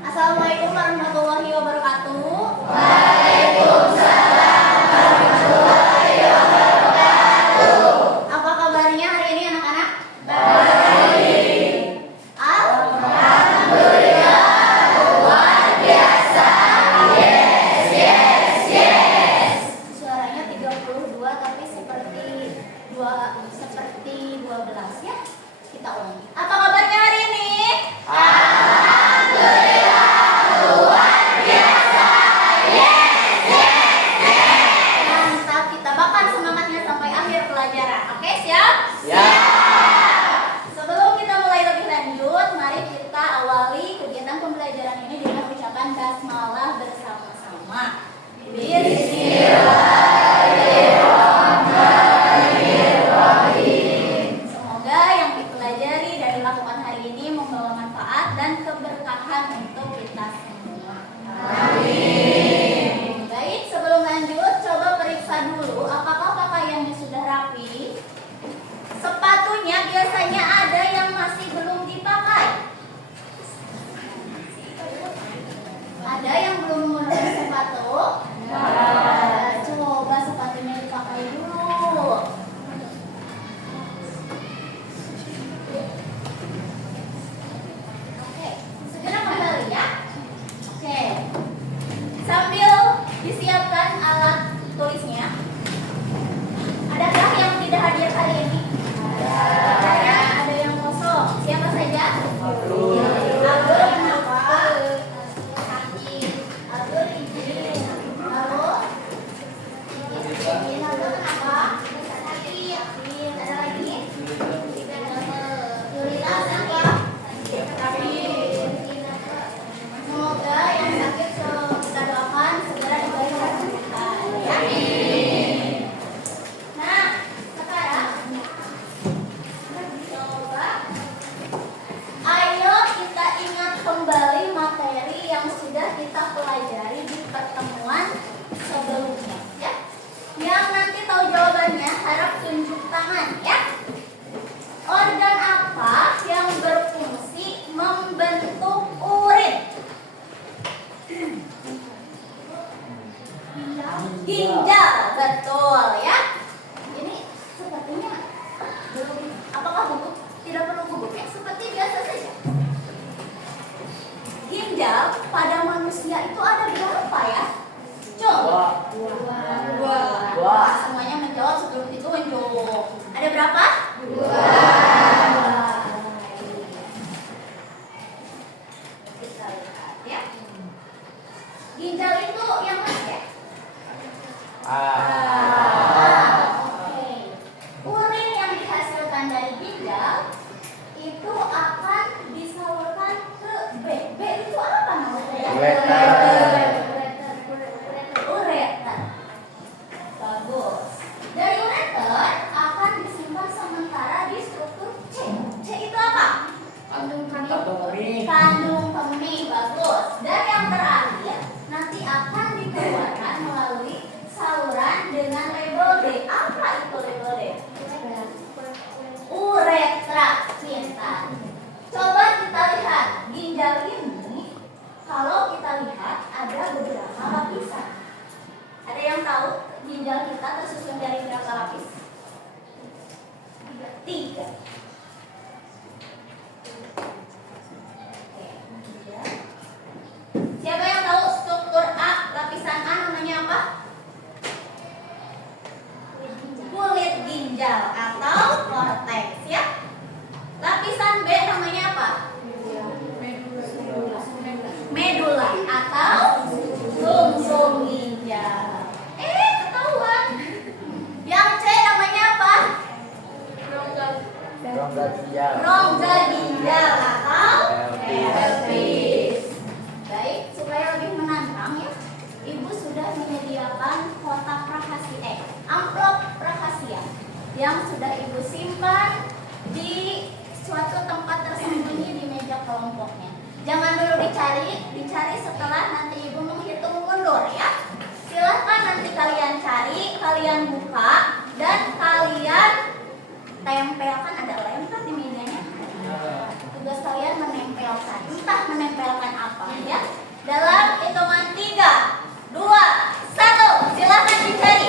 Assalamualaikum warahmatullahi wabarakatuh. Waalaikumsalam warahmatullahi wabarakatuh. Apa kabarnya hari ini anak-anak? Baik. Alhamdulillah, luar biasa. Yes, yes, yes. Suaranya 32 tapi seperti 12 ya. Kita ulangi. Apa kabarnya hari ini? Alhamdulillah, luar biasa. Yes, yes, yes. Mantap, kita bakal semangatnya sampai akhir pelajaran. Oke, siap? Siap. Sebelum kita mulai lebih lanjut, mari kita awali kegiatan pembelajaran ini dengan ucapan basmalah bersama-sama. Bismillahirrahmanirrahim. Semoga yang dipelajari dan dilakukan hari ini membawa manfaat dan keberkahan untuk kita semua. Amin. Baik, sebelum lanjut, coba periksa dulu apakah pakaiannya sudah rapi. Sepatunya biasanya ada yang masih belum dipakai. Ada yang belum menggunakan sepatu? Coba sepatunya dipakai dulu. Oke, segera kembali ya. Oke. Sambil disiapkan alat tulisnya. Adakah yang tidak hadir hari ini? Ada yang kosong. Siapa saja? Abdul kenapa? Sakit. Abdul izin. Lalu? Izin. Abdul kenapa? Sakit. Ada lagi? Yulita kenapa? Sakit. Semoga yang sakit kita doakan segera diberi kesembuhan. Ya. Nah, sekarang coba ayo kita ingat kembali materi yang sudah kita pelajari di pertemuan sebelumnya ya. Yang nanti tahu jawabannya harap tunjuk tangan ya. Organ apa yang berfungsi membentuk urin? Ginjal, betul ya. Ini sepertinya belum, apakah bubuk? Tidak perlu bubuk ya, seperti biasa saja. Ginjal pada manusia itu ada berapa ya? Coba. Dua. Semuanya menjawab, sebelum itu menjawab. Ada berapa? Dua. Kita lihat ya. Ginjal itu yang mana ya? Oke. Urin yang dihasilkan dari ginjal itu akan disalurkan ke B. B itu apa namanya? Ureter. Bagus. Dari ureter akan disimpan sementara di struktur C. C itu apa? Kandung kemih. Bagus. Dan yang terakhir nanti akan dikeluarkan melalui saluran dengan label D. Apa itu label D? Uretra. Pintar. Coba kita lihat ginjal ini. Kalau kita lihat ada beberapa lapisan. Ada yang tahu ginjal kita tersusun dari berapa lapis? 3. Siapa yang tahu struktur A, lapisan A namanya apa? Kulit ginjal atau korteks ya. Lapisan B namanya apa? Medula atau sumsum ginjal. Ketahuan. Yang C namanya apa? Rongga ginjal atau pelvis. Baik, supaya lebih menantang ya, Ibu sudah menyediakan kotak rahasia, amplop rahasia yang sudah Ibu simpan di suatu tempat tersembunyi di meja kelompoknya. Jangan dulu dicari setelah nanti Ibu menghitung mundur ya. Silahkan nanti kalian cari, kalian buka, dan kalian tempelkan. Ada lem kan di mejanya? Tugas kalian menempelkan, entah menempelkan apa. apa ya. Dalam hitungan 3, 2, 1, silakan dicari.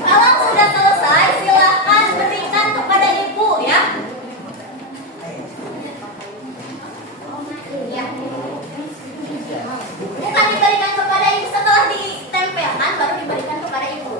Kalau sudah selesai, silakan berikan kepada ibu ya. Bukan diberikan kepada ibu, setelah ditempelkan baru diberikan kepada ibu.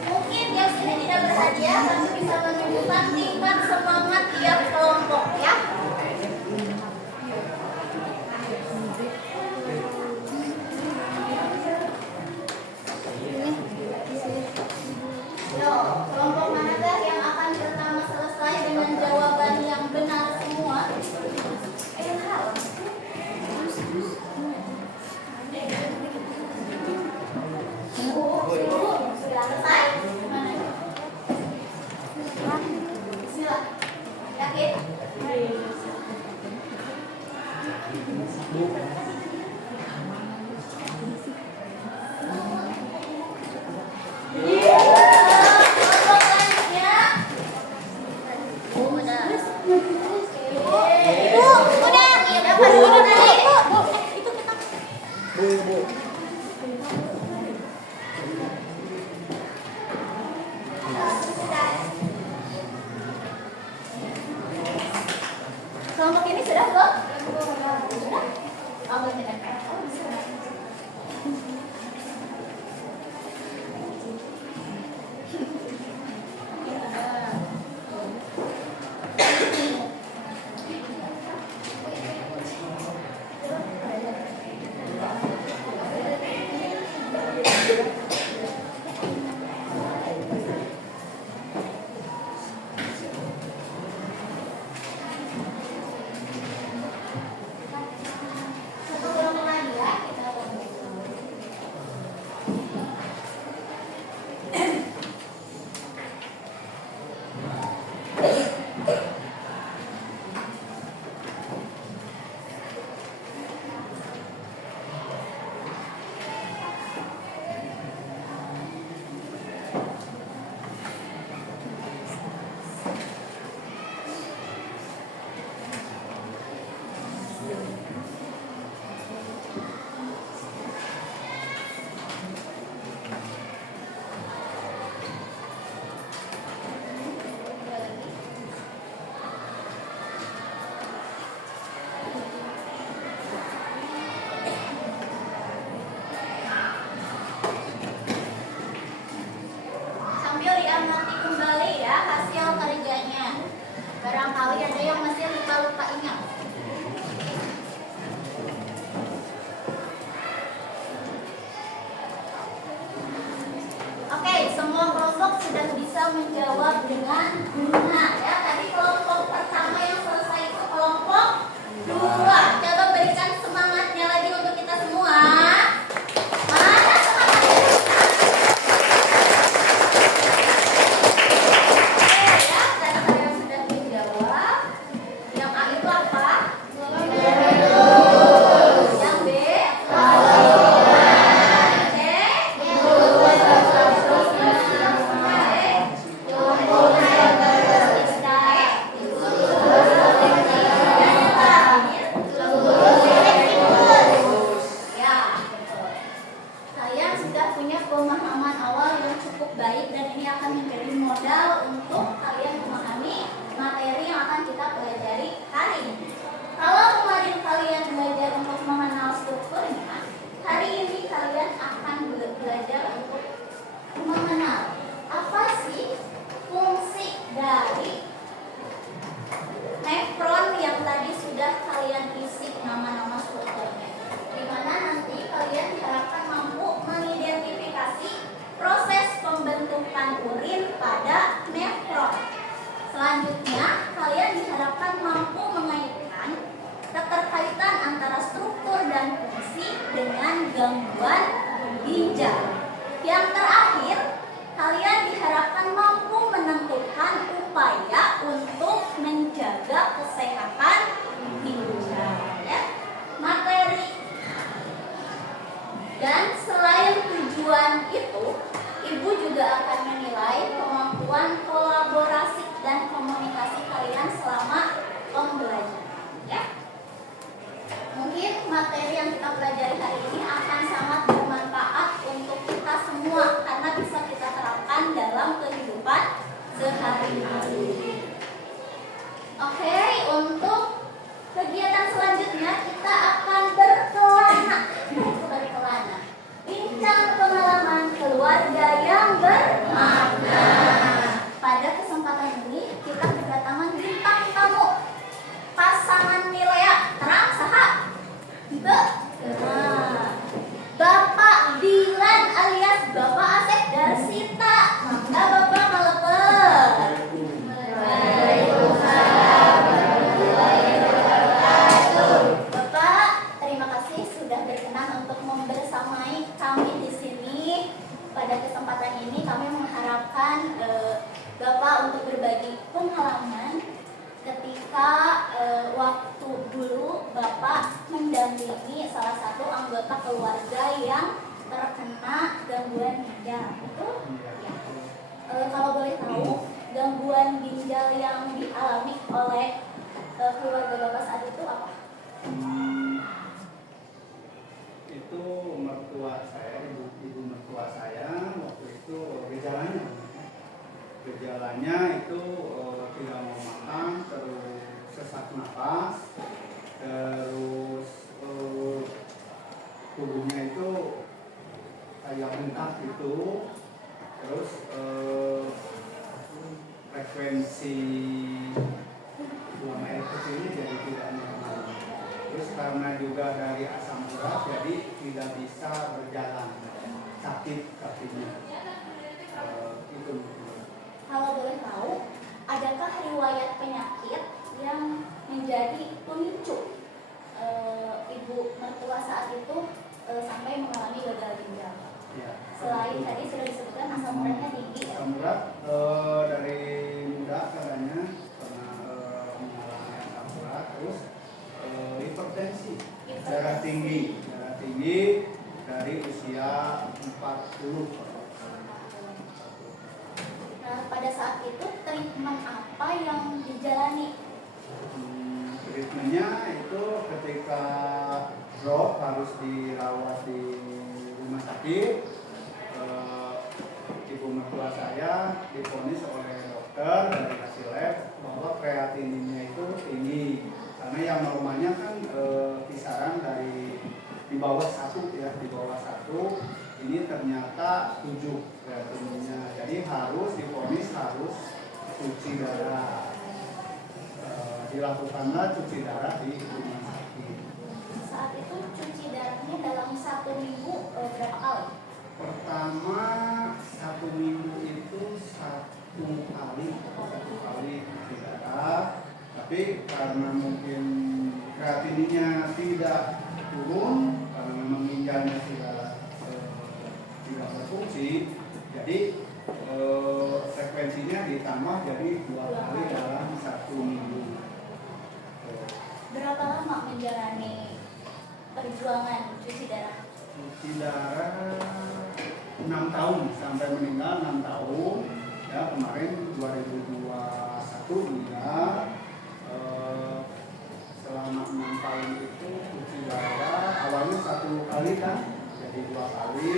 Mungkin yang sini tidak berhadiah, tapi bisa menunjukkan tingkat semangat tiap kelompok ya. Yo, kelompok manakah yang akan pertama selesai dengan jawaban yang benar semua? Sudah selesai? Bismillah. Yakin? Kelompok lainnya? Ibu, udah. Dapat dulu tadi. Itu kita. Kelompok ini sudah belum? Sudah? Oh, belum ditempel. Oh, sudah. Satu kelompok lagi ya, kita sambil diamati kembali ya hasil kerjanya. Barangkali ada yang masih lupa ingat. Oke, semua kelompok sudah bisa menjawab dengan benar ya. Tadi kelompok pertama yang selesai itu kelompok 2. Coba berikan semangatnya lagi untuk kita semua. Mana semangatnya? Ya, dan ada yang sudah dijawab. Yang A itu apa? Yang B? C? pemahaman awal yang cukup baik dan ini akan menjadi modal untuk kalian memahami materi yang akan kita pelajari hari ini. Kalau kemarin kalian belajar untuk mengenal strukturnya, hari ini kalian akan belajar untuk mengenal apa sih fungsi dari nefron yang tadi sudah kalian isi nama-nama strukturnya. Di mana nanti kalian diharapkan mampu mengidentifikasi proses pembentukan urin pada nefron. Selanjutnya, kalian diharapkan mampu mengaitkan keterkaitan antara struktur dan fungsi dengan gangguan ginjal. Yang terakhir, kalian diharapkan mampu menentukan upaya untuk menjaga kesehatan ginjal. Ya. Materi. Dan selain tujuan itu, Ibu juga akan menilai kemampuan kolaborasi dan komunikasi kalian selama pembelajaran. Ya. Mungkin materi yang kita pelajari hari ini akan sangat bermanfaat untuk kita semua karena bisa kita terapkan dalam kehidupan sehari-hari. Oke, untuk kegiatan selanjutnya kita akan berkelana. Bincang pengalaman keluarga yang bermakna. Pada kesempatan ini kita kedatangan bintang tamu. Pasangan Nilea, terang saha? Bapak Dilan alias Bapak Asep Darsita. Mangga Bapak maleper. Bapak, terima kasih sudah berkenan untuk membersamai kami di sini. Pada kesempatan ini kami mengharapkan Bapak untuk berbagi pengalaman ketika waktu dulu Bapak mendampingi salah satu anggota keluarga yang terkena gangguan ginjal. Betul? Ya. Kalau boleh tahu, gangguan ginjal yang dialami oleh keluarga Bapak saat itu apa? Itu mertua saya, ibu mertua saya waktu itu gejalanya itu tidak mau makan, terus sesak napas, terus tubuhnya itu kayak bengkak gitu, terus frekuensi buang air kecilnya jadi tidak normal. Terus karena juga dari asam urat jadi tidak bisa berjalan, sakit kakinya. Itu. Kalau boleh tahu, adakah riwayat penyakit yang menjadi pemicu ibu mertua saat itu sampai mengalami gagal ginjal? Ya. Selain tadi sudah disebutkan asam uratnya tinggi. Asam urat dari muda katanya pernah mengalami asam urat, terus hipertensi, darah tinggi dari usia 40. Nah, pada saat itu treatment apa yang dijalani? Treatmentnya itu ketika drop harus dirawat di rumah sakit. Ibu mertua saya divonis oleh dokter dari hasil lab bahwa kreatininnya itu tinggi, karena yang normalnya kan kisaran dari di bawah 1 ya, di bawah 1, ini ternyata 7 kreatininnya, jadi harus divonis harus cuci darah. Dilakukanlah cuci darah di rumah sakit. Saat itu cuci darahnya dalam 1 minggu berapa kali? Pertama 1 minggu itu 1 kali cuci darah, tapi karena mungkin kreatininnya tidak turun karena memang ginjalnya tidak berfungsi, jadi frekuensinya ditambah jadi 2 kali dalam 1 minggu. Berapa lama menjalani perjuangan cuci darah? Cuci darah 6 tahun sampai meninggal 6 tahun ya, kemarin 2021 meninggal. Selama 6 tahun itu cuci darah awalnya 1 kali kan jadi 2 kali,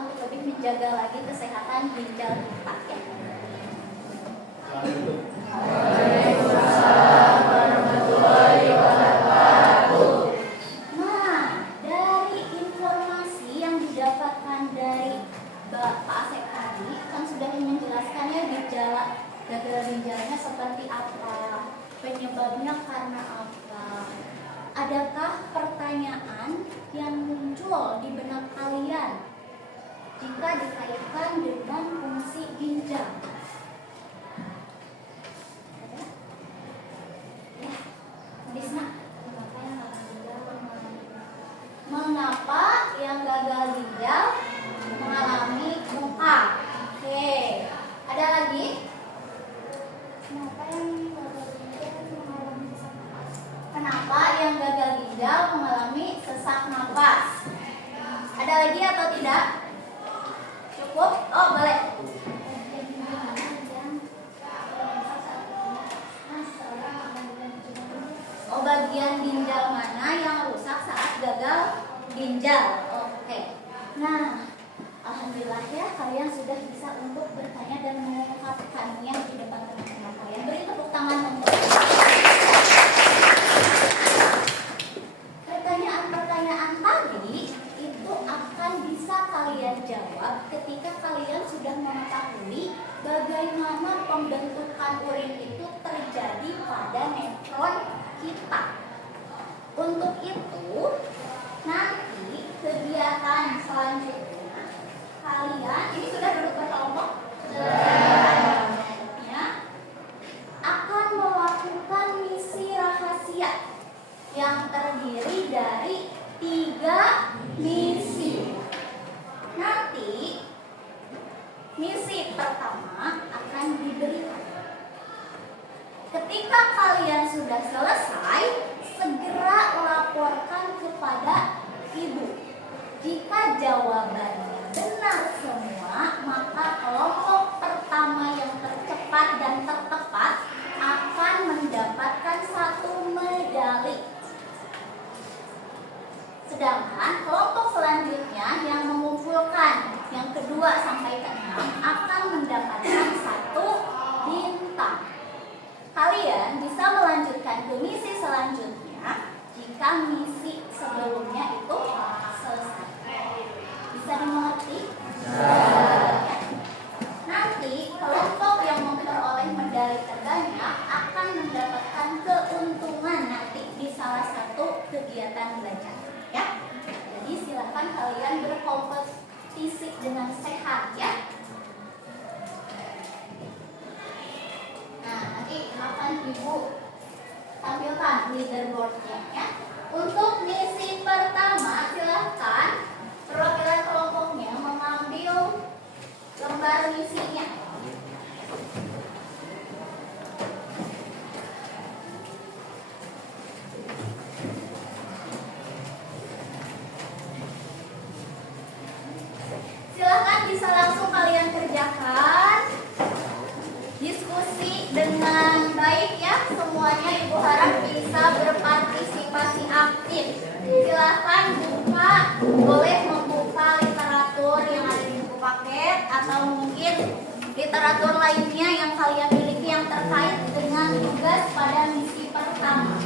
untuk lebih menjaga lagi kesehatan ginjal kita ya. Nah, dari informasi yang didapatkan dari Pak Asep tadi kan sudah menjelaskannya gejala gagal ginjalnya seperti apa, penyebabnya karena apa. Adakah pertanyaan yang muncul di benak kalian jika dikaitkan dengan fungsi ginjal? Ada? Ya, Disna, mengapa yang gagal ginjal mengalami bengkak? Oke, ada lagi? Kenapa yang gagal ginjal mengalami sesak napas? Kenapa yang gagal ginjal mengalami sesak napas? Ada lagi atau tidak? Cukup? Oh, boleh. Oh, bagian ginjal mana yang rusak saat gagal ginjal? Oke. Nah, alhamdulillah ya kalian sudah bisa untuk bertanya dan mengungkapkannya di depan teman-teman kalian. Beri tepuk tangan untuk pertanyaan-pertanyaan tadi itu akan bisa kalian jawab ketika kalian sudah mengetahui bagaimana pembentukan urin itu terjadi pada nefron kita. Untuk itu, nanti kegiatan selanjutnya kalian ini sudah duduk berkelompok? Ya, akan melakukan misi rahasia yang terdiri dari 3 misi. Nanti misi pertama akan diberikan. Ketika kalian sudah selesai, segera laporkan kepada ibu. Jika jawabannya benar semua, maka kelompok pertama yang tercepat dan tertepat akan mendapatkan 1 medali. Sedangkan kelompok selanjutnya yang mengumpulkan yang kedua sampai ke-6 akan mendapatkan 1 bintang. Kalian bisa melanjutkan ke misi selanjutnya jika misi sebelumnya itu selesai. Bisa dimengerti? Nanti kelompok yang memperoleh medali terbanyak akan mendapatkan keuntungan nanti di salah satu kegiatan belajar. Ya, jadi silakan kalian berkompetisi dengan sehat ya. Nah, nanti akan ibu tampilkan leaderboardnya ya. Untuk misi pertama, silakan perwakilan kelompoknya mengambil lembar misinya. Silakan bisa langsung kalian kerjakan. Diskusi dengan baik ya, semuanya ibu harap bisa berpartisipasi aktif. Silakan buka, boleh membuka literatur yang ada di buku paket atau mungkin literatur lainnya yang kalian miliki yang terkait dengan tugas pada misi pertama.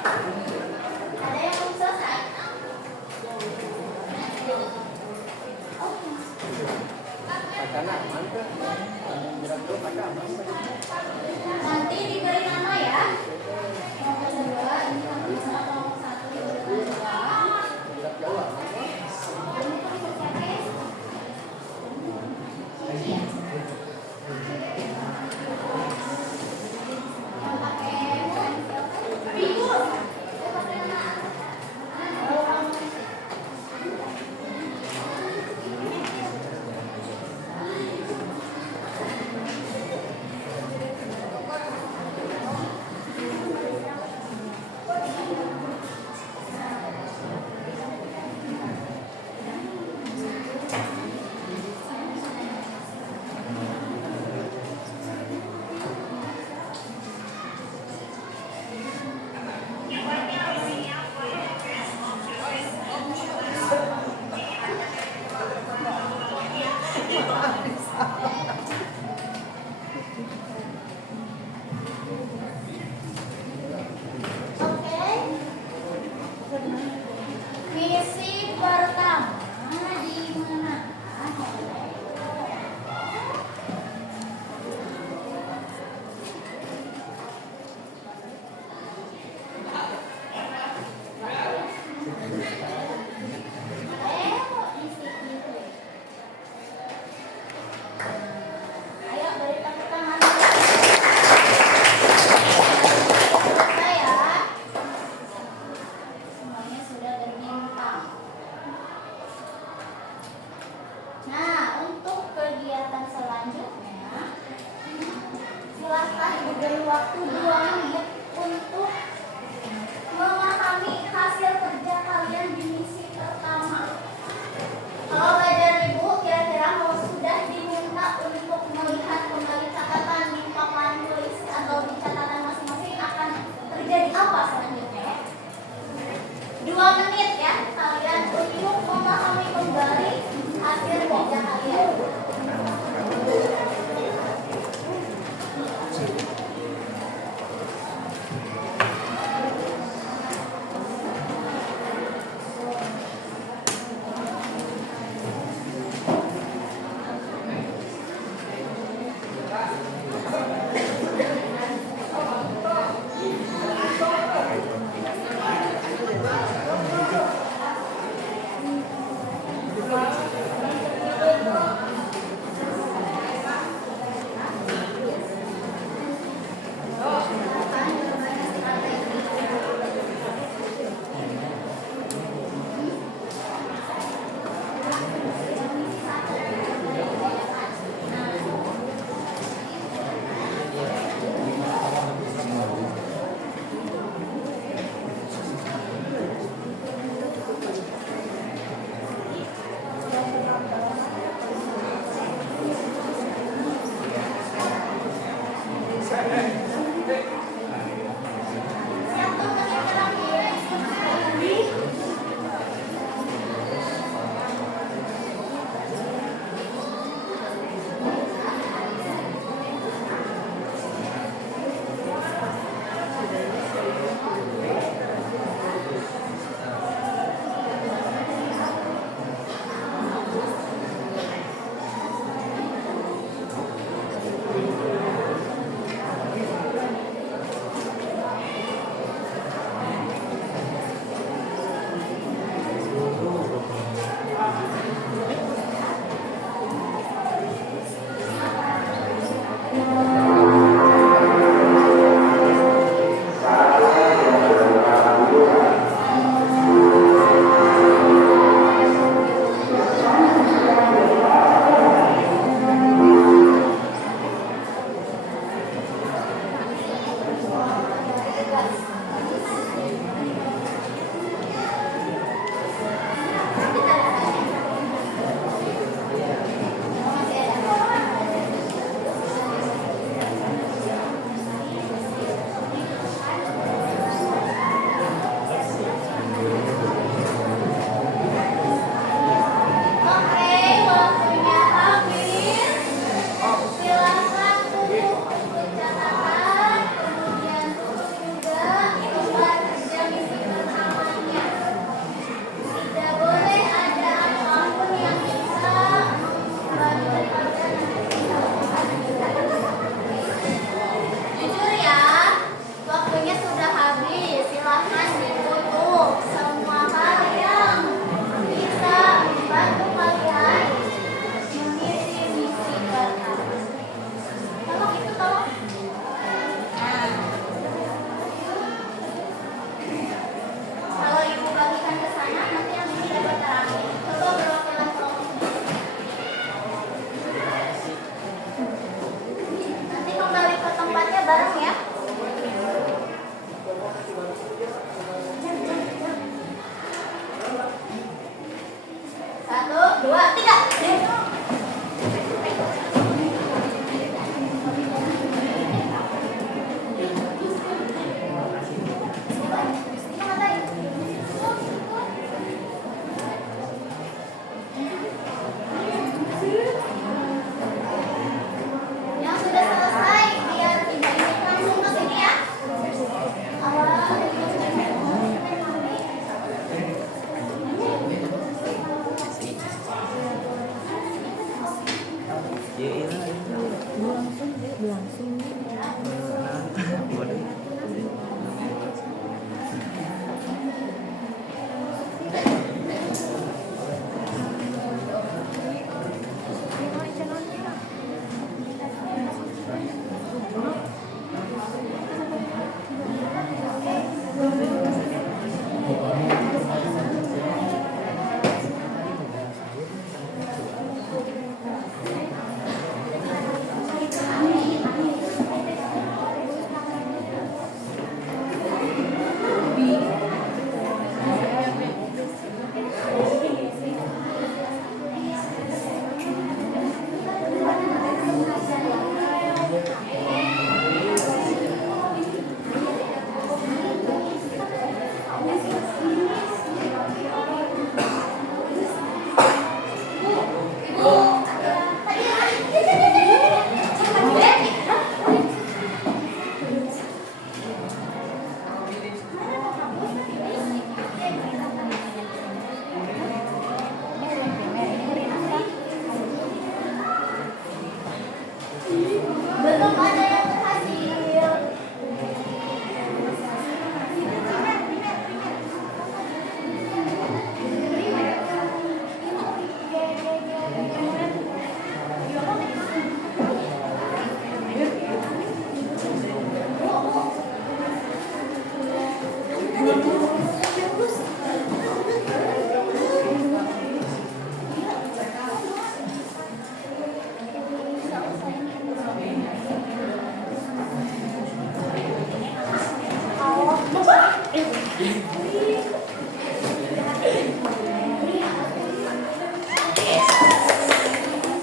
Ada yang belum selesai? Oke. Nanti diberi nama ya. Nomor 2 ini nanti nomor 1 diberi nama 2. Ini kan pakai yang pakai pensil.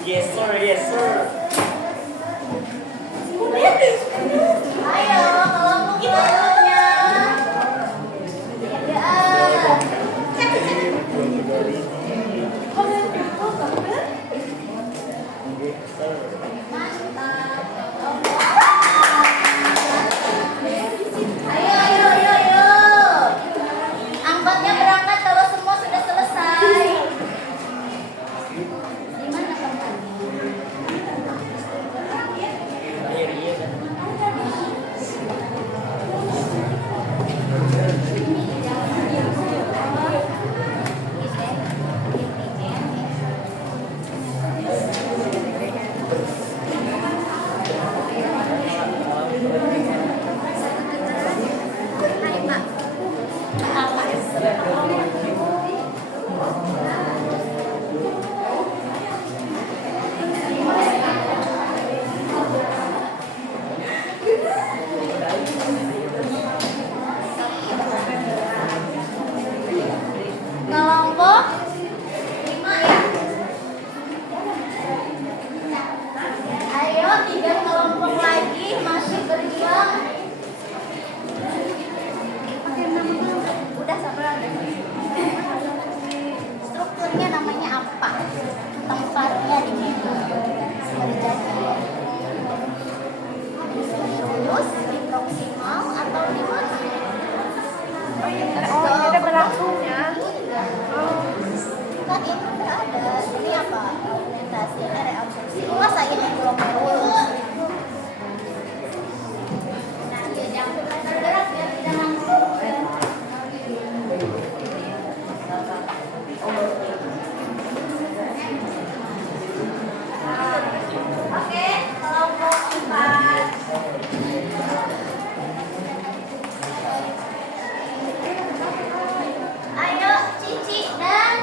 Yes sir, yes sir. Ayo, kelompok kita dulunya. Ya. Mantap. Ayo, ayo, ayo, ayo. Angkotnya berangkat kalau semua sudah selesai. Di mana teman? Kelompok 5 ya. Ayo 3 kelompok lagi masih berjuang. Udah sabar. Strukturnya namanya apa? Tempatnya di mana? Lurus, di proksimal atau di mana? Oh, ini berlangsungnya. Kan ini udah ada. Ini apa? Orientasi, ini reabsorpsi. Masa ini belum lurus? Nah, jangan bergerak ya, tidak langsung. Oke, kelompok 4. Ayo, Cici dan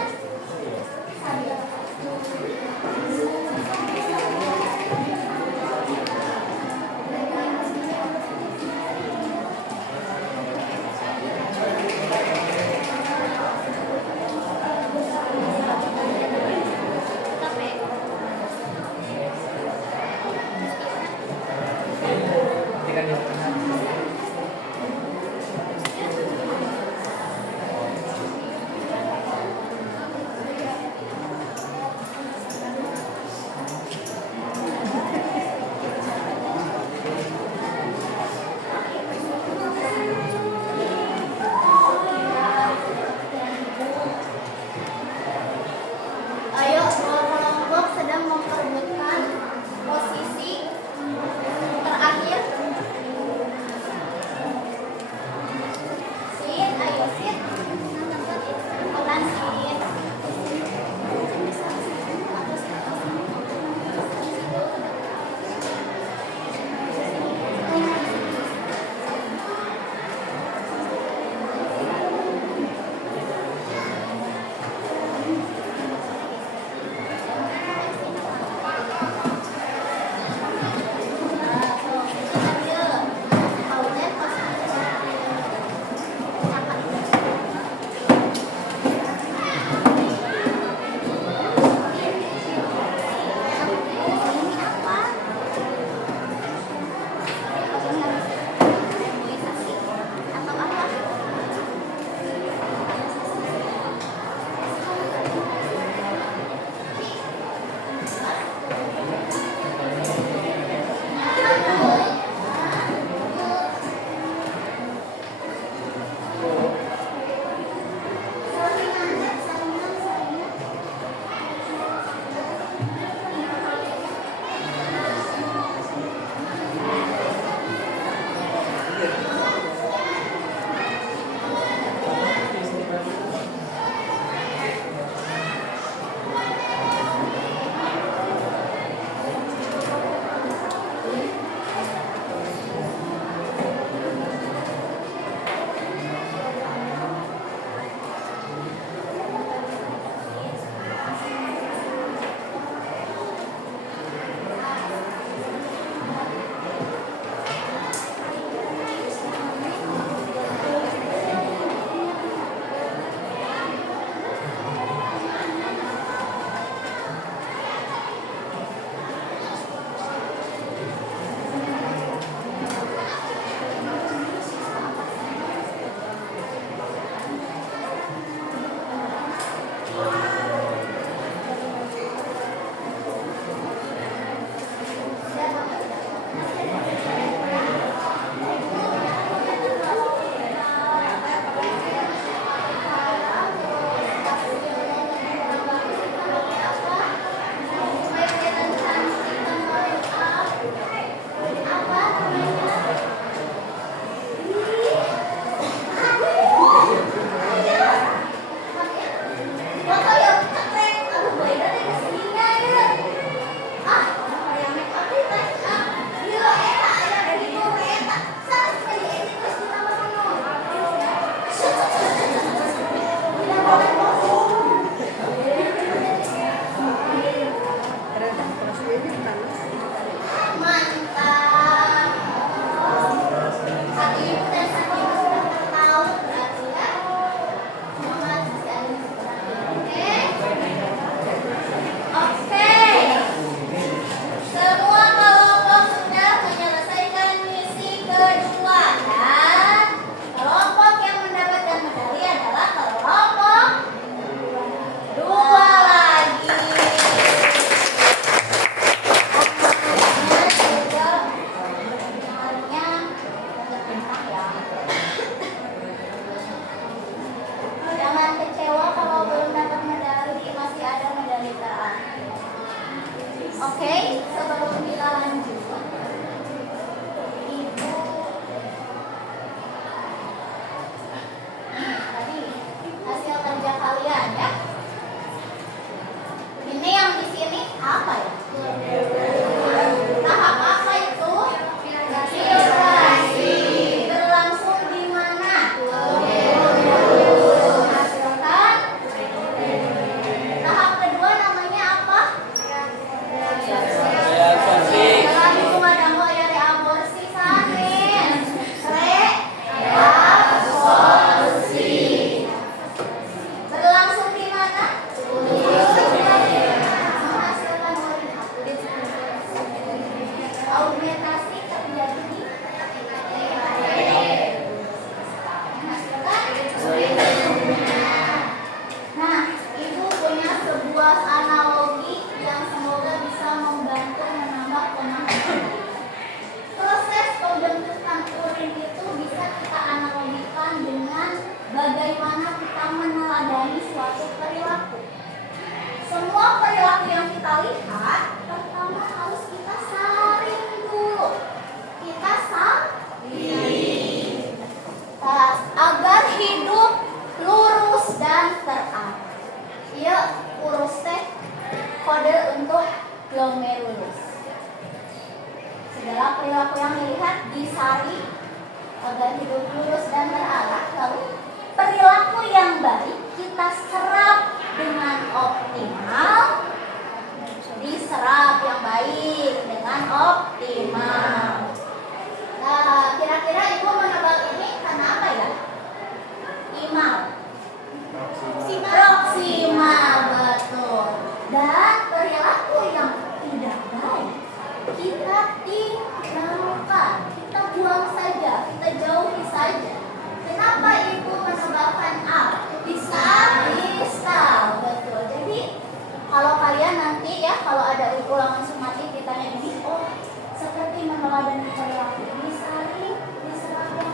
Oke, sebelum kita lanjut, Ibu tadi hasil kerja kalian ya. Ini yang di sini apa ya? Tahap apa itu? Filtrasi. Berlangsung di mana? Menghasilkan. Tahap kedua namanya apa? Berlangsung ada mulai dari aborsi samin. Reabsorpsi. Berlangsung di mana? Menghasilkan urin. Augmentasi terjadi di menghasilkan urin. Nah, Ibu punya sebuah analogi yang semoga bisa membantu menambah pemahaman. Proses pembentukan urin itu bisa kita analogikan dengan bagaimana kita meneladani suatu perilaku. Semua perilaku yang kita lihat, pertama harus kita saring dulu. Kita saring. Agar hidup lurus dan terarah. Iya, urus teh kode untuk glomerulus. Segala perilaku yang dilihat disaring agar hidup lurus dan terarah. Lalu perilaku yang baik kita serap dengan optimal. Diserap yang baik dengan optimal. Nah, kira-kira Ibu menebak ini karena apa ya? Imal. Proksimal, betul. Dan perilaku yang tidak baik kita tinggalkan, kita buang saja, kita jauhi saja. Kenapa Ibu menebakkan A? Bisa, betul. Jadi kalau kalian nanti ya, kalau ada ulangan sumatif ditanya ini, oh seperti meneladani perilaku disaring, diserap yang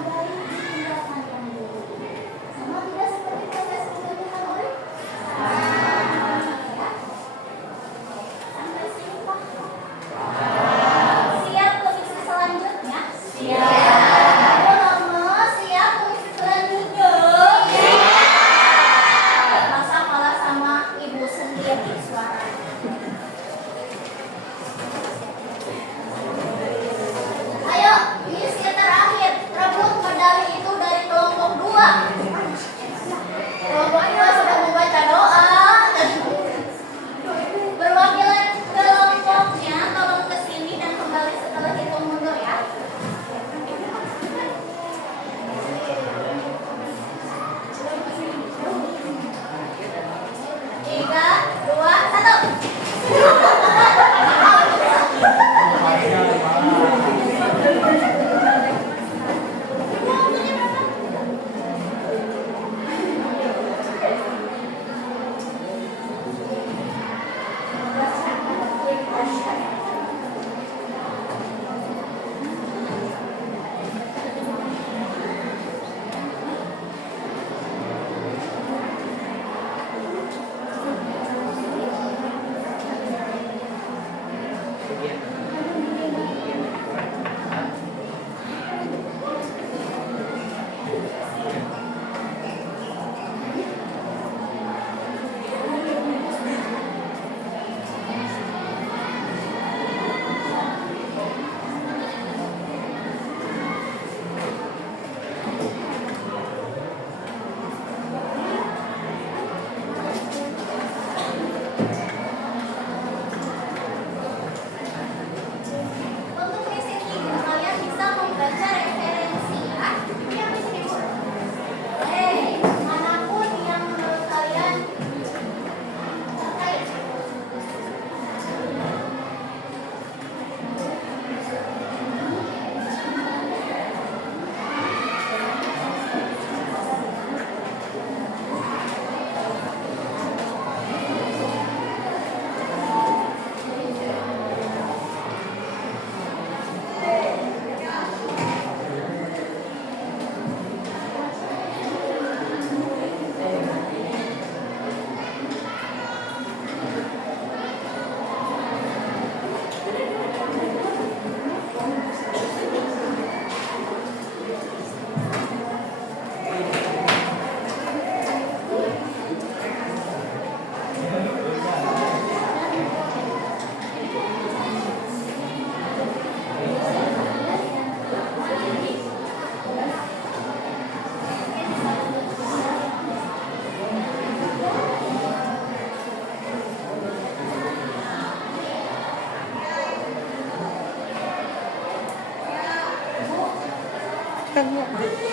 Nama?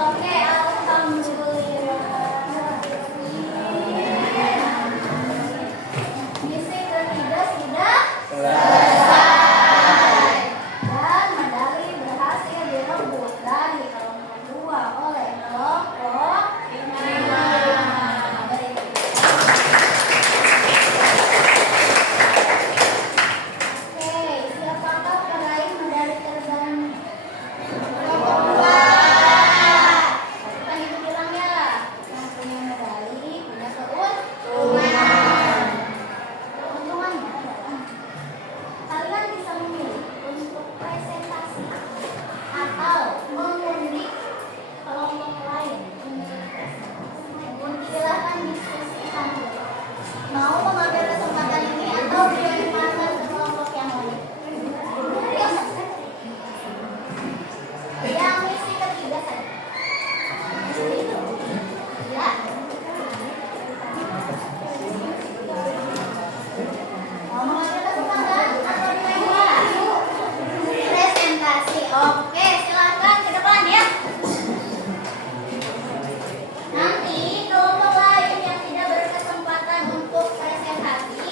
Oke, alhamdulillah. Misi ketiga sudah selesai. Dan medali berhasil direbut dari kelompok 2 oleh kelompok 5. Oke, siapakah peraih medali terbanyak? Bukan itu bilang ya, yang punya medali punya keuntungan. Keuntungannya adalah kalian bisa memilih untuk presentasi atau mengundi kelompok lain. Silahkan diskusikan dulu. Mau mengambil kesempatan ini atau dinikmatkan ke kelompok yang lain? Yang misi ketiga saja. Ya. Mau mengambil kesempatan atau dinikmatkan? Presentasi. Oke, silakan ke depan ya. Nanti kelompok lain yang tidak berkesempatan untuk presentasi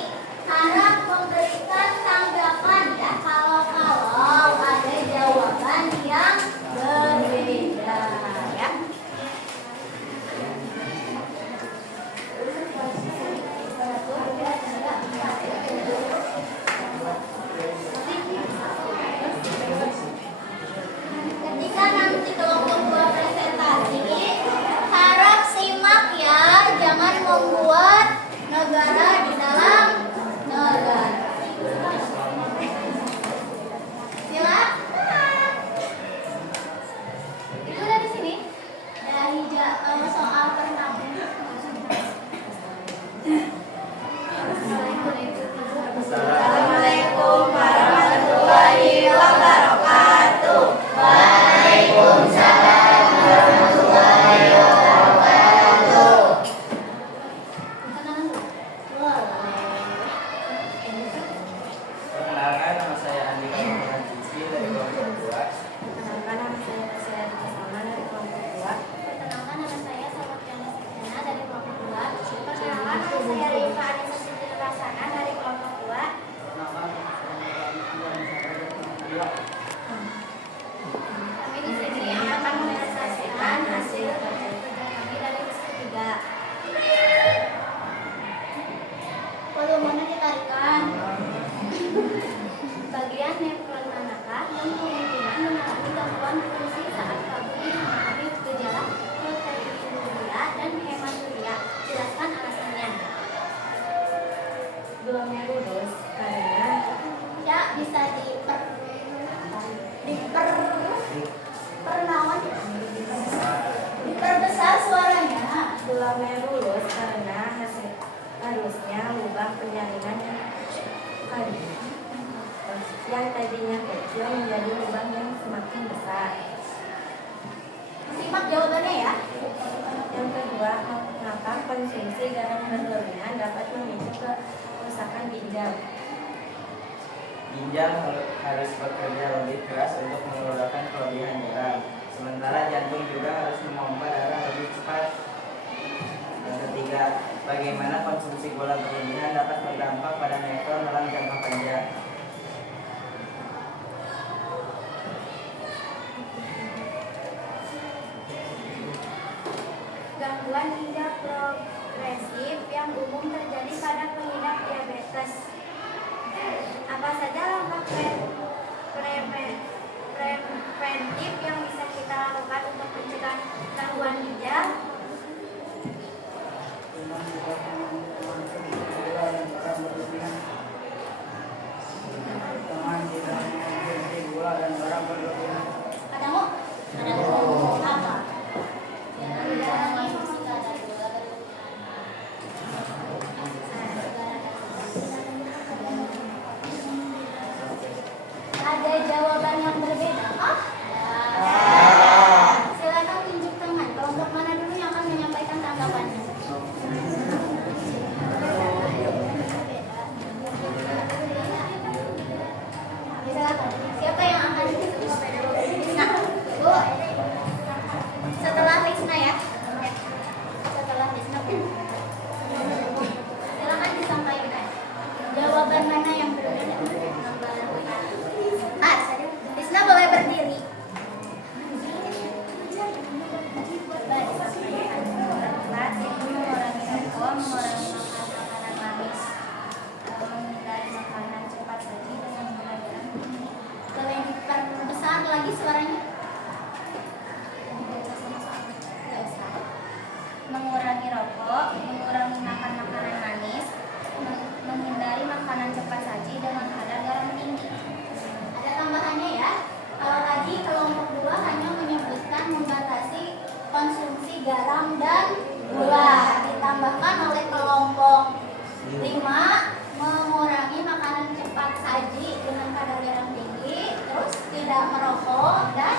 harap memberikan tanggapan ya kalau ada jawaban yang berbeda ya. Ketika nanti kelompok 2 presentasi, harap simak ya, jangan membuat negara di dalam negara. Silakan. Itu dari sini, dari soal pertama. Assalamualaikum warahmatullahi wabarakatuh. Waalaikumsalam warahmatullahi wabarakatuh. Perkenalkan, nama saya Andika Muhammad Rizky dari kelompok 2. Perkenalkan, nama saya Salma dari kelompok 2. Perkenalkan, nama saya Salma Fiana dari kelompok 2. Perkenalkan, nama saya Rifa Anissa Siti Rasana dari kelompok 2. Kami di sini akan menyelesaikan hasil kerja kami dari misi 3. Volumenya ditarikan. Bagian nefron manakah yang kemungkinan mengalami gangguan fungsi saat kami mengalami gejala proteinuria dan hematuria? Jelaskan alasannya. Glomerulus karena Ya, bisa pernawan diperbesar suaranya. glomerulus karena harusnya lubang penyaringan yang tadinya kecil menjadi lubang yang semakin besar. Simak jawabannya ya. Yang kedua, mengapa konsumsi garam berlebihan dapat memicu kerusakan ginjal? Ginjal harus bekerja lebih keras untuk mengeluarkan kelebihan garam. Sementara jantung juga harus memompa darah lebih cepat. Yang ketiga, bagaimana konsumsi gula berlebihan dapat berdampak pada nefron dalam jangka panjang? ada jawaban yang berbeda kah? Silakan tunjuk tangan. Kelompok mana dulu yang akan menyampaikan tanggapannya? Silakan. Siapa yang akan? Nah, Bu. Setelah Lisna ya. Setelah Lisna. Silakan disampaikan. Jawaban mana yang berbeda? Lisna boleh berdiri. Tempat itu mengurangi rokok, mengurangi makan makanan manis, menghindari makanan cepat saji dengan gula garam tinggi. Boleh diperbesar lagi suaranya? Mengurangi rokok, mengurangi makan makanan manis, menghindari makanan cepat saji dengan kadar garam tinggi. Ada tambahannya ya. Kalau tadi kelompok 2 hanya menyebutkan membatasi konsumsi garam dan gula. Ditambahkan oleh kelompok 5 mengurangi makanan cepat saji dengan kadar garam tinggi, terus tidak merokok dan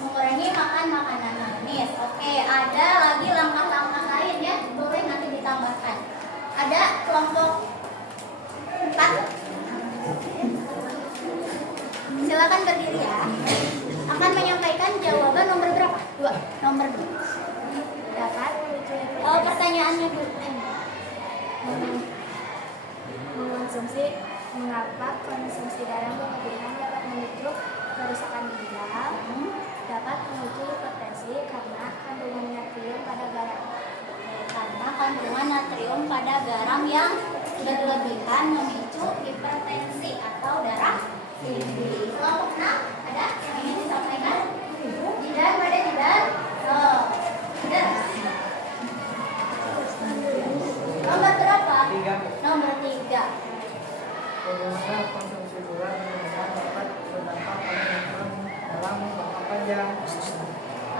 mengurangi makan makanan manis. Oke, ada lagi langkah-langkah lain ya, boleh nanti ditambahkan. Ada kelompok 4. Silakan berdiri ya. Akan menyampaikan jawaban nomor berapa? 2. Nomor 2. Dapat. Pertanyaannya dulu. Mengapa konsumsi garam berlebihan dapat memicu kerusakan ginjal, dapat memicu hipertensi karena kandungan natrium pada garam. Karena kandungan natrium pada garam yang berlebihan memicu hipertensi atau darah tinggi. Kelompok 6 ada yang ingin disampaikan? Jidan, pada Jidan. Jidan. Nomor berapa? 3. Nomor 3. Bagaimana konsumsi gula berlebihan dapat berdampak pada lingkungan dalam jangka panjang.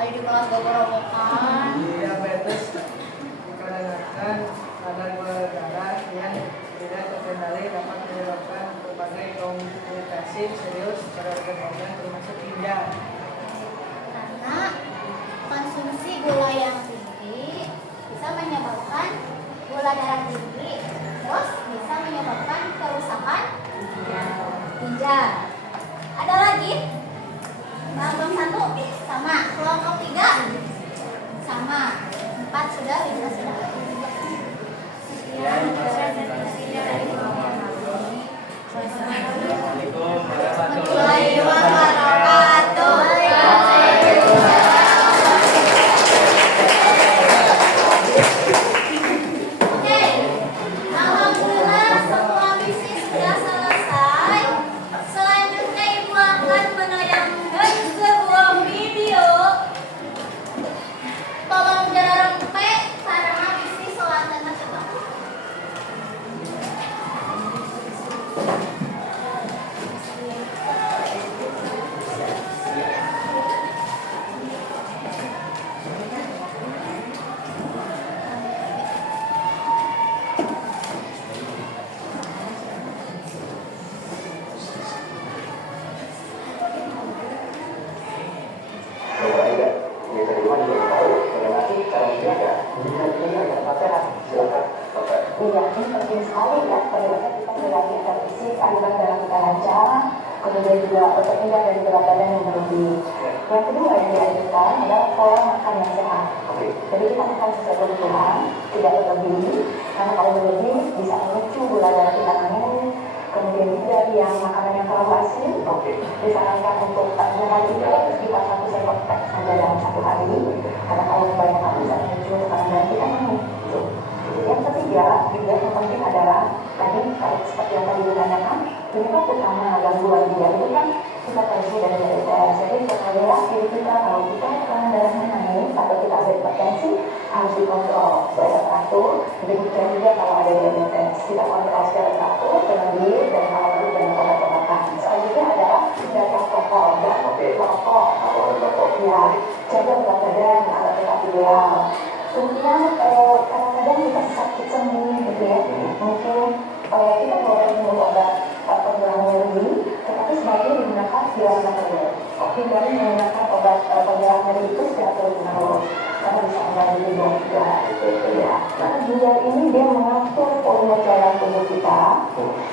Ayo di kelas gobor-gobokan. Diabetes dikarenakan kadar gula darah yang tidak terkendali dapat menyebabkan berbagai komplikasi serius pada organ-organ termasuk ginjal. Karena konsumsi gula yang tinggi bisa menyebabkan gula darah tinggi, terus bisa menyebabkan kerusakan ginjal. Ada lagi? Kelompok 1 sama, kelompok 3 sama, 4 sudah, 5 sudah. Assalamualaikum Warahmatullahi wabarakatuh. Oke, alhamdulillah semua misi sudah selesai. Selanjutnya Ibu akan menayangkan sebuah video. Tolong dirempe karena misi sholatnya cepat. Iya, ini penting sekali ya. Bagaimana kita menjaga agar fisik, aliran darah kita lancar, kemudian juga terhindar dari berat badan yang berlebih. Yang kedua yang dianjurkan adalah pola makan yang sehat. Jadi kita makan sesuai kebutuhan, tidak berlebih, karena kalau berlebih bisa memicu gula darah kita naik. Kemudian juga yang makanan yang terlalu asin, disarankan untuk sehari itu sekitar 1 sendok teh saja dalam 1 hari, karena kalau kebanyakan bisa memicu tekanan darah kita naik. Yang ketiga, juga yang penting adalah tadi seperti yang tadi ditanyakan, penyebab utama gangguan ginjal itu kan hipertensi dan diabetes. Jadi ketahuilah diri kita kalau kita tekanan darahnya naik atau kita ada hipertensi harus dikontrol secara teratur. Demikian juga kalau ada diabetes, kita kontrol secara teratur dengan diet dan kalau perlu dengan obat-obatan. Selanjutnya adalah jaga alkohol dan rokok. Ya, jaga berat badan agar tetap ideal. Kemudian kadang-kadang kita sakit sendiri gitu ya, mungkin kita boleh minum obat pengurangan hindari menggunakan obat penyerang nyeri itu secara terus-menerus karena bisa mengganggu ginjal juga. Ya, karena ginjal ini dia mengatur volume cairan tubuh kita.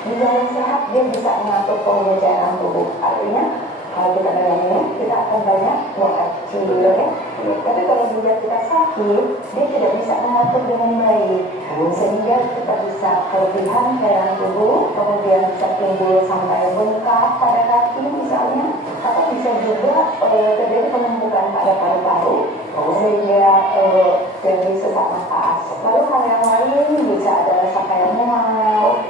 Ginjal yang sehat dia bisa mengatur volume cairan tubuh. Artinya kalau kita dalam ini kita akan banyak buang air kecil, ya. Tapi kalau ginjal kita sakit, dia tidak bisa mengatur dengan baik, sehingga kita bisa kelebihan cairan tubuh, kemudian bisa timbul sampai bengkak pada kaki misalnya, atau bisa juga terjadi penumpukan pada paru-paru, sehingga jadi sesak napas. Lalu hal yang lain bisa ada rasa kayak mual,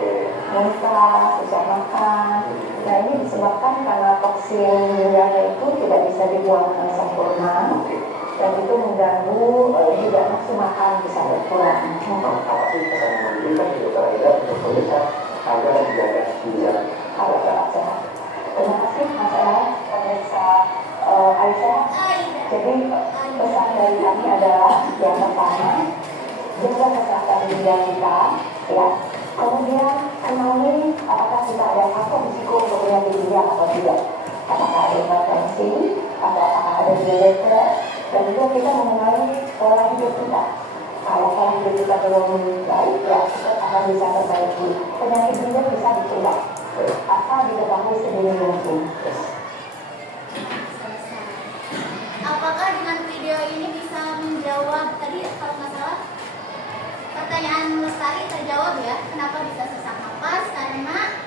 muntah, susah makan. Nah ini disebabkan karena toksin ginjalnya itu tidak bisa dibuang dengan sempurna, dan itu mengganggu juga nafsu makan bisa berkurang. Apa sih pesan yang diberikan di dokter Aida untuk pemirsa agar menjaga ginjal Kalau tetap sehat. Terima kasih Mas Ella, pemirsa Aisyah. Jadi pesan dari kami adalah yang pertama, jaga kesehatan ginjal kita, ya. Kemudian kenali apakah kita ada faktor risiko untuk penyakit ginjal atau tidak. Apakah ada hipertensi, atau apakah ada diabetes, dan juga kita mengenali pola hidup kita. Kalau pola hidup kita belum baik, ya kita akan bisa perbaiki. Penyakit ginjal bisa dicegah, asal diketahui sedini mungkin. Apakah dengan video ini bisa menjawab tadi kalau nggak salah pertanyaan Lestari terjawab ya, kenapa bisa sesak napas? Karena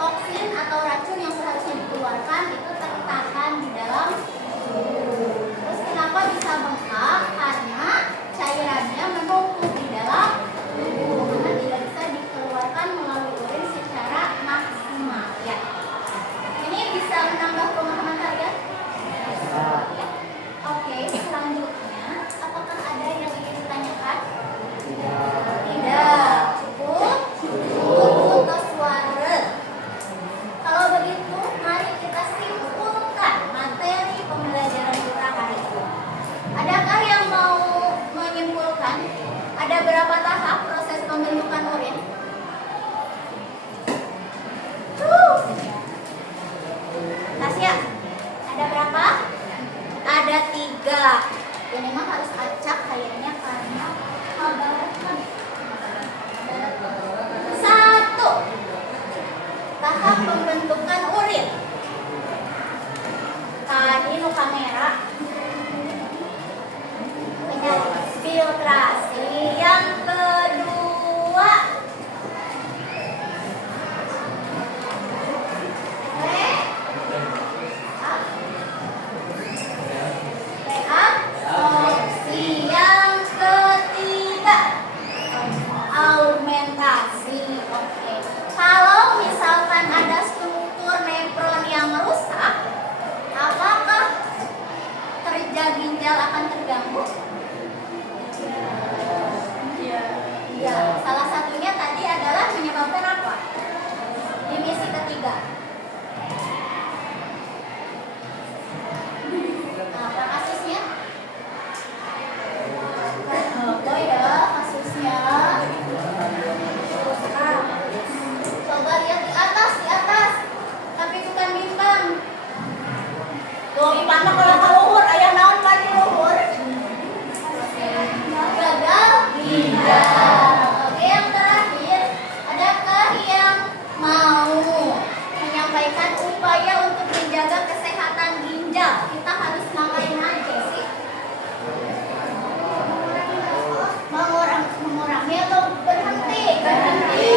toksin atau racun yang seharusnya dikeluarkan itu tertahan di dalam tubuh. Terus kenapa bisa bengkak? Karena cairannya menumpuk di dalam tubuh, karena tidak bisa dikeluarkan melalui urin secara maksimal ya. Ini bisa menambah pemahaman kalian? Ya. Oke, selanjutnya apakah ada yang ingin ditanyakan? Tidak. Cukup? Cukup suara. Kalau begitu, mari kita simpulkan materi pembelajaran kita hari ini. Adakah yang mau menyimpulkan? Ada berapa tahap proses pembentukan urin? Tasya, ada berapa? Ada 3. Ini mah harus acak kayaknya karena kabarkan. 1. Tahap pembentukan urin. Tadi nu kamera. Filtrasi. Yang kedua, reaksi. Yang ketiga, augmentasi. Oke. Kalau misalkan ada struktur nefron yang rusak, apakah kerja ginjal akan terganggu? Iya. Salah satunya tadi adalah menyebabkan apa? Di misi ketiga. Apa kasusnya? Apa ya kasusnya? Coba lihat di atas, tapi bukan bintang. Tuh, Ipan mah kalau keluhur, ayah naon pan di luhur. Gagal ginjal. Oke, yang terakhir, adakah yang mau menyampaikan upaya untuk menjaga kesehatan ginjal? Kita harus ngapain aja sih? Mengurangi atau berhenti? Berhenti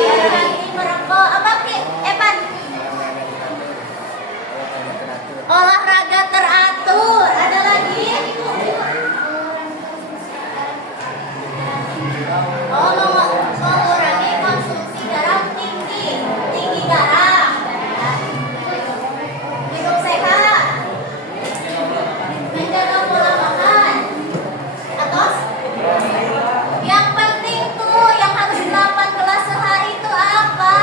merokok. Apa sih? Evan? Olahraga teratur. Ada lagi? Oh, mengurangi konsumsi garam tinggi garam. Hidup sehat. Menjaga pola makan. Atau yang penting tuh yang harus 8 gelas sehari itu apa?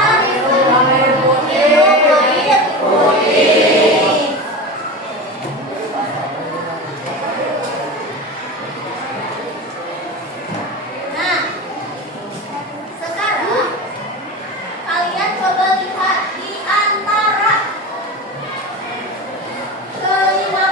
Minum air putih. Nah, sekarang kalian coba lihat di antara kelima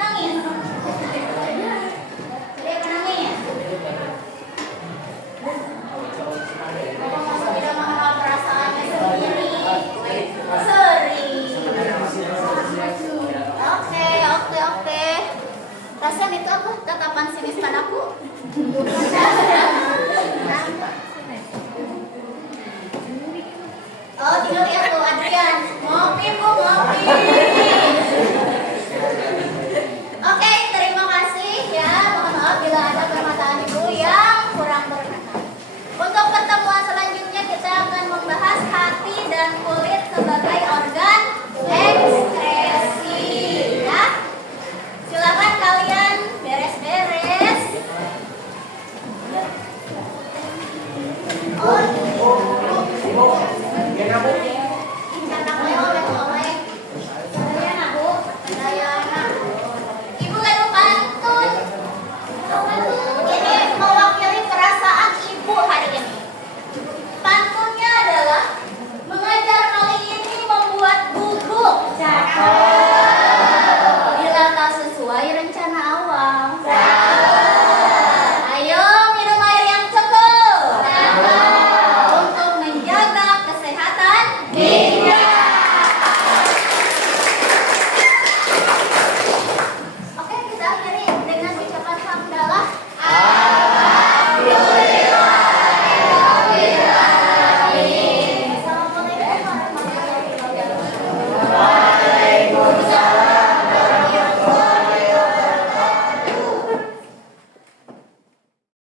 Nangis. Jadi apa nangis? Bapak masih tidak mengenal perasaannya sendiri. Sering. Oke. Rasan itu apa? Tatapan sinis padaku? Oh, tinggal lihat tuh Adrian. Ngopi, Bu, ngopi.